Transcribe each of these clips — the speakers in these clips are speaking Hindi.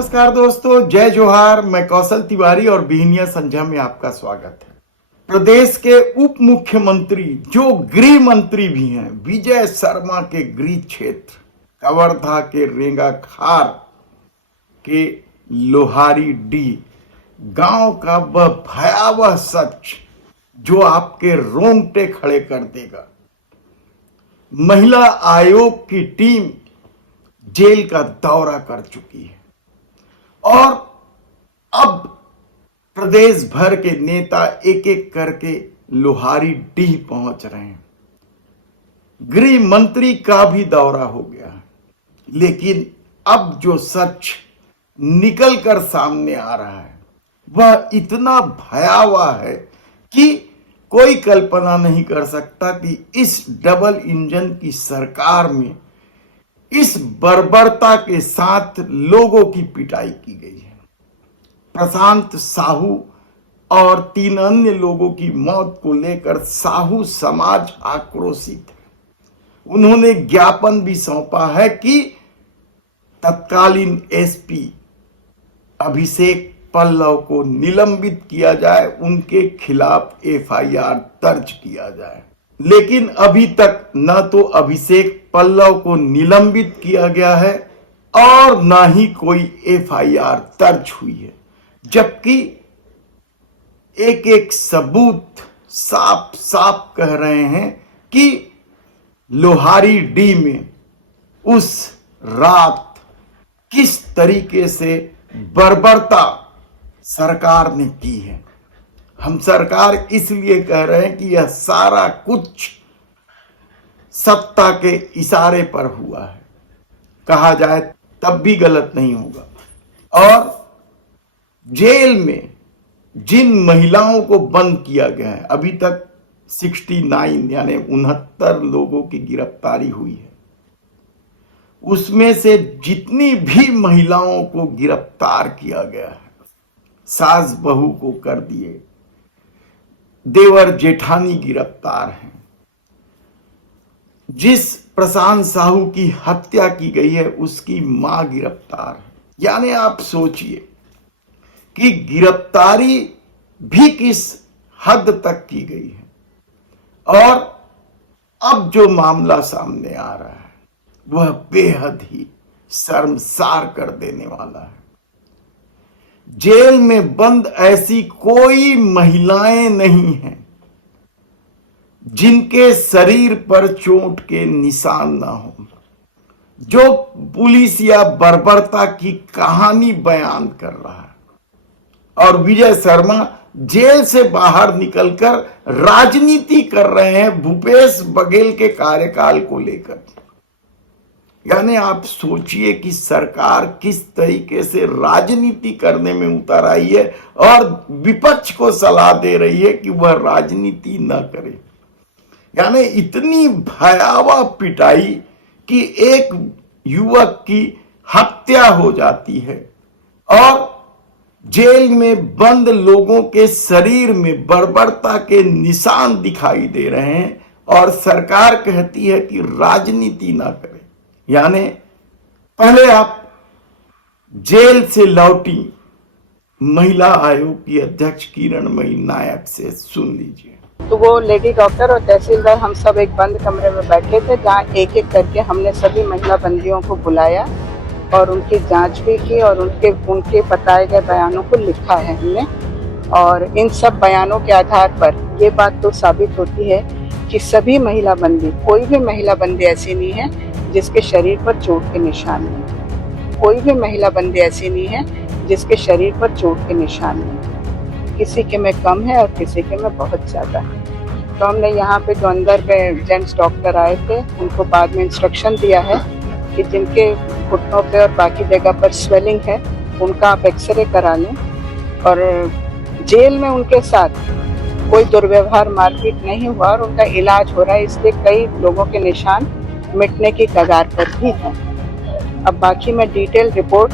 नमस्कार दोस्तों, जय जोहार। मैं कौशल तिवारी और बिहनिया संध्या में आपका स्वागत है। प्रदेश के उप मुख्यमंत्री जो गृह मंत्री भी हैं, विजय शर्मा के गृह क्षेत्र कवर्धा के रेंगा खार के लोहारी डी गांव का वह भयावह सच जो आपके रोंगटे खड़े कर देगा। महिला आयोग की टीम जेल का दौरा कर चुकी है और अब प्रदेश भर के नेता एक एक करके लोहारी डीह पहुंच रहे हैं। गृह मंत्री का भी दौरा हो गया है, लेकिन अब जो सच निकल कर सामने आ रहा है वह इतना भयावह है कि कोई कल्पना नहीं कर सकता कि इस डबल इंजन की सरकार में इस बर्बरता के साथ लोगों की पिटाई की गई है। प्रशांत साहू और 3 अन्य लोगों की मौत को लेकर साहू समाज आक्रोशित है। उन्होंने ज्ञापन भी सौंपा है कि तत्कालीन एसपी अभिषेक पल्लव को निलंबित किया जाए, उनके खिलाफ एफआईआर दर्ज किया जाए। लेकिन अभी तक न तो अभिषेक पल्लव को निलंबित किया गया है और न ही कोई एफआईआर दर्ज हुई है, जबकि एक एक सबूत साफ साफ कह रहे हैं कि लोहारी डी में उस रात किस तरीके से बर्बरता सरकार ने की है। हम सरकार इसलिए कह रहे हैं कि यह सारा कुछ सत्ता के इशारे पर हुआ है, कहा जाए तब भी गलत नहीं होगा। और जेल में जिन महिलाओं को बंद किया गया है, अभी तक 69 यानी 69 लोगों की गिरफ्तारी हुई है। उसमें से जितनी भी महिलाओं को गिरफ्तार किया गया है, सास बहू को कर दिए, देवर जेठानी गिरफ्तार हैं। जिस प्रशांत साहू की हत्या की गई है उसकी मां गिरफ्तार है। यानी आप सोचिए कि गिरफ्तारी भी किस हद तक की गई है। और अब जो मामला सामने आ रहा है वह बेहद ही शर्मसार कर देने वाला है। जेल में बंद ऐसी कोई महिलाएं नहीं हैं जिनके शरीर पर चोट के निशान ना हो, जो पुलिस या बर्बरता की कहानी बयान कर रहा है। और विजय शर्मा जेल से बाहर निकलकर राजनीति कर रहे हैं भूपेश बघेल के कार्यकाल को लेकर। यानी आप सोचिए कि सरकार किस तरीके से राजनीति करने में उतर आई है और विपक्ष को सलाह दे रही है कि वह राजनीति न करे। यानी इतनी भयावह पिटाई कि एक युवक की हत्या हो जाती है और जेल में बंद लोगों के शरीर में बर्बरता के निशान दिखाई दे रहे हैं और सरकार कहती है कि राजनीति ना करे। यानी पहले आप जेल से लौटी महिला आयोग की अध्यक्ष किरणमयी नायक से सुन लीजिए। तो वो लेडी डॉक्टर और तहसीलदार हम सब एक बंद कमरे में बैठे थे, जहाँ एक एक करके हमने सभी महिला बंदियों को बुलाया और उनकी जांच भी की और उनके बताए गए बयानों को लिखा है हमने। और इन सब बयानों के आधार पर ये बात तो साबित होती है कि सभी महिला बंदी, कोई भी महिला बंदी ऐसी नहीं है जिसके शरीर पर चोट के निशान नहीं। कोई भी महिला बंदी ऐसी नहीं है जिसके शरीर पर चोट के निशान नहीं। किसी के में कम है और किसी के में बहुत ज़्यादा है। तो हमने यहाँ पे जो अंदर पे जेंट्स डॉक्टर आए थे उनको बाद में इंस्ट्रक्शन दिया है कि जिनके घुटनों पे और बाकी जगह पर स्वेलिंग है उनका आप एक्सरे करा लें। और जेल में उनके साथ कोई दुर्व्यवहार मारपीट नहीं हुआ और उनका इलाज हो रहा है, इसलिए कई लोगों के निशान मिटने की कगार पर भी है। अब बाकी मैं डिटेल रिपोर्ट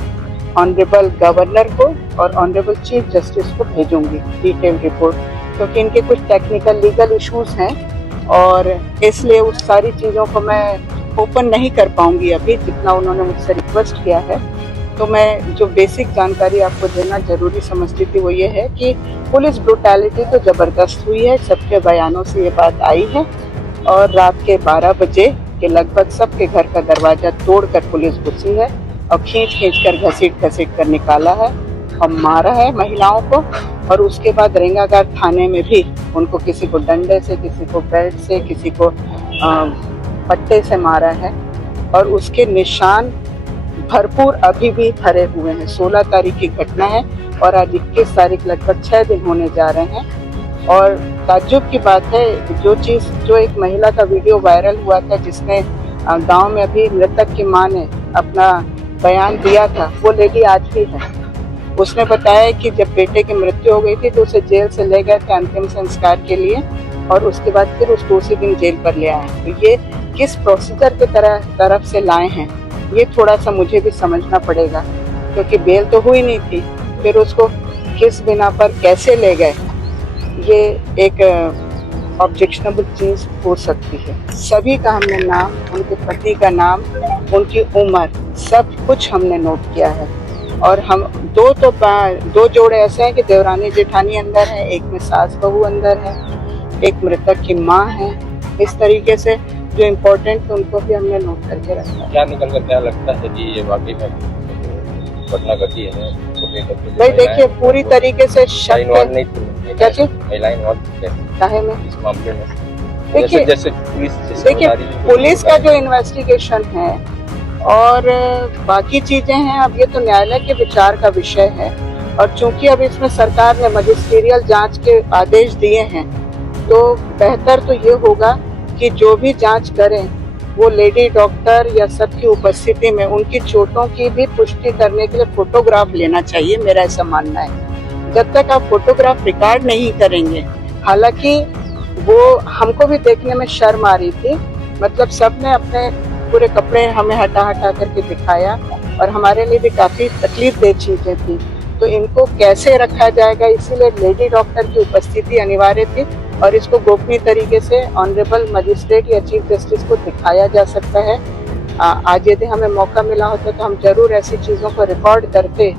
ऑनरेबल गवर्नर को और ऑनरेबल चीफ जस्टिस को भेजूंगी, डिटेल रिपोर्ट, क्योंकि इनके कुछ टेक्निकल लीगल इश्यूज हैं और इसलिए उस सारी चीज़ों को मैं ओपन नहीं कर पाऊंगी अभी, जितना उन्होंने मुझसे रिक्वेस्ट किया है। तो मैं जो बेसिक जानकारी आपको देना जरूरी समझती थी वो ये है कि पुलिस ब्रूटैलिटी तो ज़बरदस्त हुई है, सबके बयानों से ये बात आई है। और रात के 12 बजे के लगभग सबके घर का दरवाजा तोड़कर पुलिस घुसी है और खींच कर घसीट कर निकाला है और मारा है महिलाओं को। और उसके बाद रेंगाघाट थाने में भी उनको किसी को डंडे से, किसी को बेल्ट से, किसी को पट्टे से मारा है और उसके निशान भरपूर अभी भी भरे हुए हैं। 16 तारीख की घटना है और आज 21 तारीख, लगभग 6 दिन होने जा रहे हैं। और ताज्जुब की बात है, जो एक महिला का वीडियो वायरल हुआ था जिसने गांव में अभी मृतक की मां ने अपना बयान दिया था, वो लेडी आज भी है। उसने बताया कि जब बेटे की मृत्यु हो गई थी तो उसे जेल से ले गए थे अंतिम संस्कार के लिए और उसके बाद फिर उसको उसी दिन जेल पर ले आए। तो ये किस प्रोसीजर के तरफ से लाए हैं, ये थोड़ा सा मुझे भी समझना पड़ेगा, क्योंकि बेल तो हुई नहीं थी, फिर उसको किस बिना पर कैसे ले गए, ये एक ऑब्जेक्शनेबल चीज हो सकती है। सभी का हमने नाम, उनके पति का नाम, उनकी उम्र, सब कुछ हमने नोट किया है। और हम दो जोड़े ऐसे हैं कि देवरानी जेठानी अंदर है, एक में सास बहू अंदर है, एक मृतक की माँ है। इस तरीके से जो इम्पोर्टेंट उनको भी हमने नोट करके रखा है। क्या निकल कर क्या लगता है कि ये वाकई में घटना घटी है? भाई देखिए, पूरी तरीके से शक नहीं थी, क्या चीज महिलाएं काहे में इस मामले में? देखिए, जैसे पुलिस का जो इन्वेस्टिगेशन है और बाकी चीजें हैं, अब ये तो न्यायालय के विचार का विषय है। और चूंकि अब इसमें सरकार ने मजिस्ट्रियल जांच के आदेश दिए हैं, तो बेहतर तो ये होगा कि जो भी जांच करें वो लेडी डॉक्टर या सबकी उपस्थिति में उनकी चोटों की भी पुष्टि करने के लिए फोटोग्राफ लेना चाहिए, मेरा ऐसा मानना है। जब तक आप फोटोग्राफ रिकॉर्ड नहीं करेंगे, हालांकि वो हमको भी देखने में शर्म आ रही थी, मतलब सबने अपने पूरे कपड़े हमें हटा करके दिखाया और हमारे लिए भी काफी तकलीफ दे चीजें थी। तो इनको कैसे रखा जाएगा, इसीलिए लेडी डॉक्टर की उपस्थिति अनिवार्य थी और इसको गोपनीय तरीके से ऑनरेबल मजिस्ट्रेट या चीफ जस्टिस को दिखाया जा सकता है। आज यदि हमें मौका मिला होता तो हम जरूर ऐसी चीजों को रिकॉर्ड करते,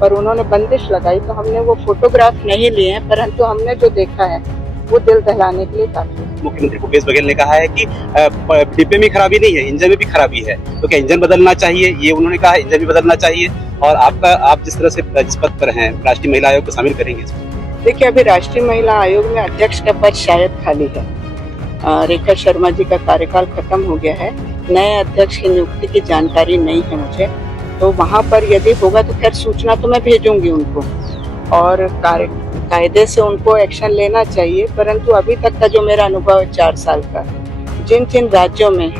पर उन्होंने बंदिश लगाई तो हमने वो फोटोग्राफ नहीं लिए हैं, परंतु हमने जो देखा है वो दिल दहलाने के लिए काफी है। मुख्यमंत्री भूपेश बघेल ने कहा है कि डिब्बे में खराबी नहीं है, इंजन में भी खराबी है, तो क्या इंजन बदलना चाहिए, ये उन्होंने कहा इंजन भी बदलना चाहिए। और आप जिस तरह से जिस पद पर हैं, राष्ट्रीय महिला आयोग को शामिल करेंगे इसमें? देखिए, अभी राष्ट्रीय महिला आयोग में अध्यक्ष का पद शायद खाली है। रेखा शर्मा जी का कार्यकाल खत्म हो गया है, नए अध्यक्ष की नियुक्ति की जानकारी नहीं है मुझे, तो वहां पर यदि होगा तो खैर सूचना तो मैं भेजूंगी उनको और कायदे से उनको एक्शन लेना चाहिए। परंतु अभी तक का जो मेरा अनुभव है 4 साल का, जिन राज्यों में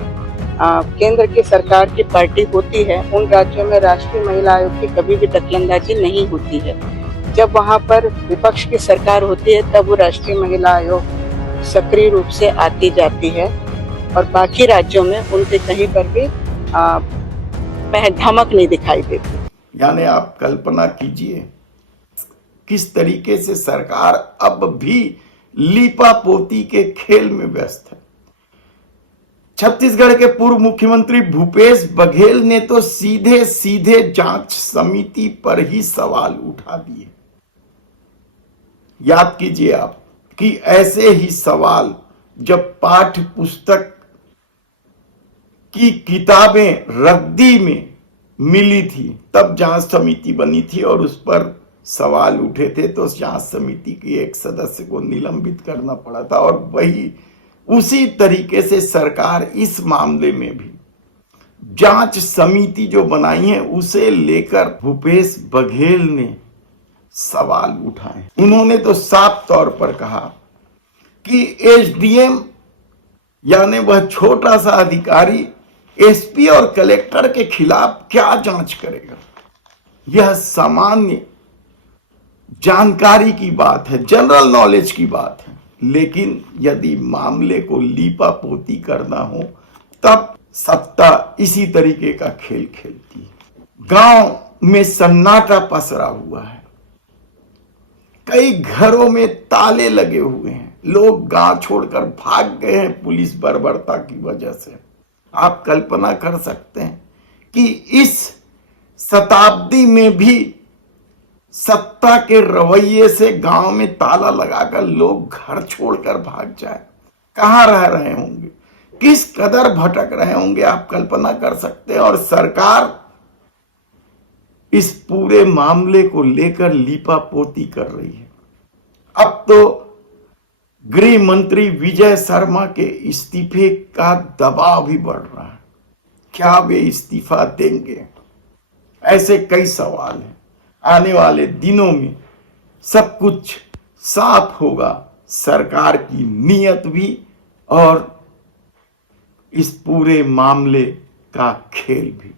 केंद्र की सरकार की पार्टी होती है, उन राज्यों में राष्ट्रीय महिला आयोग की कभी भी दखलंदाजी नहीं होती है। जब वहां पर विपक्ष की सरकार होती है तब वो राष्ट्रीय महिला आयोग सक्रिय रूप से आती जाती है और बाकी राज्यों में उनके कहीं पर भी धमक नहीं दिखाई देती। यानी आप कल्पना कीजिए किस तरीके से सरकार अब भी लीपापोती के खेल में व्यस्त है। छत्तीसगढ़ के पूर्व मुख्यमंत्री भूपेश बघेल ने तो सीधे सीधे जांच समिति पर ही सवाल उठा दिए। याद कीजिए आप कि ऐसे ही सवाल जब पाठ्य पुस्तक की किताबें रद्दी में मिली थी तब जांच समिति बनी थी और उस पर सवाल उठे थे, तो जांच समिति की एक सदस्य को निलंबित करना पड़ा था। और वही उसी तरीके से सरकार इस मामले में भी जांच समिति जो बनाई है उसे लेकर भूपेश बघेल ने सवाल उठाए। उन्होंने तो साफ तौर पर कहा कि एसडीएम यानी वह छोटा सा अधिकारी एसपी और कलेक्टर के खिलाफ क्या जांच करेगा। यह सामान्य जानकारी की बात है, जनरल नॉलेज की बात है, लेकिन यदि मामले को लीपापोती करना हो तब सत्ता इसी तरीके का खेल खेलती है। गांव में सन्नाटा पसरा हुआ है, कई घरों में ताले लगे हुए हैं, लोग गांव छोड़कर भाग गए हैं पुलिस बर्बरता की वजह से। आप कल्पना कर सकते हैं कि इस शताब्दी में भी सत्ता के रवैये से गांव में ताला लगाकर लोग घर छोड़कर भाग जाए, कहां रह रहे होंगे, किस कदर भटक रहे होंगे, आप कल्पना कर सकते हैं। और सरकार इस पूरे मामले को लेकर लीपापोती कर रही है। अब तो गृह मंत्री विजय शर्मा के इस्तीफे का दबाव भी बढ़ रहा है। क्या वे इस्तीफा देंगे? ऐसे कई सवाल हैं। आने वाले दिनों में सब कुछ साफ होगा, सरकार की नीयत भी और इस पूरे मामले का खेल भी।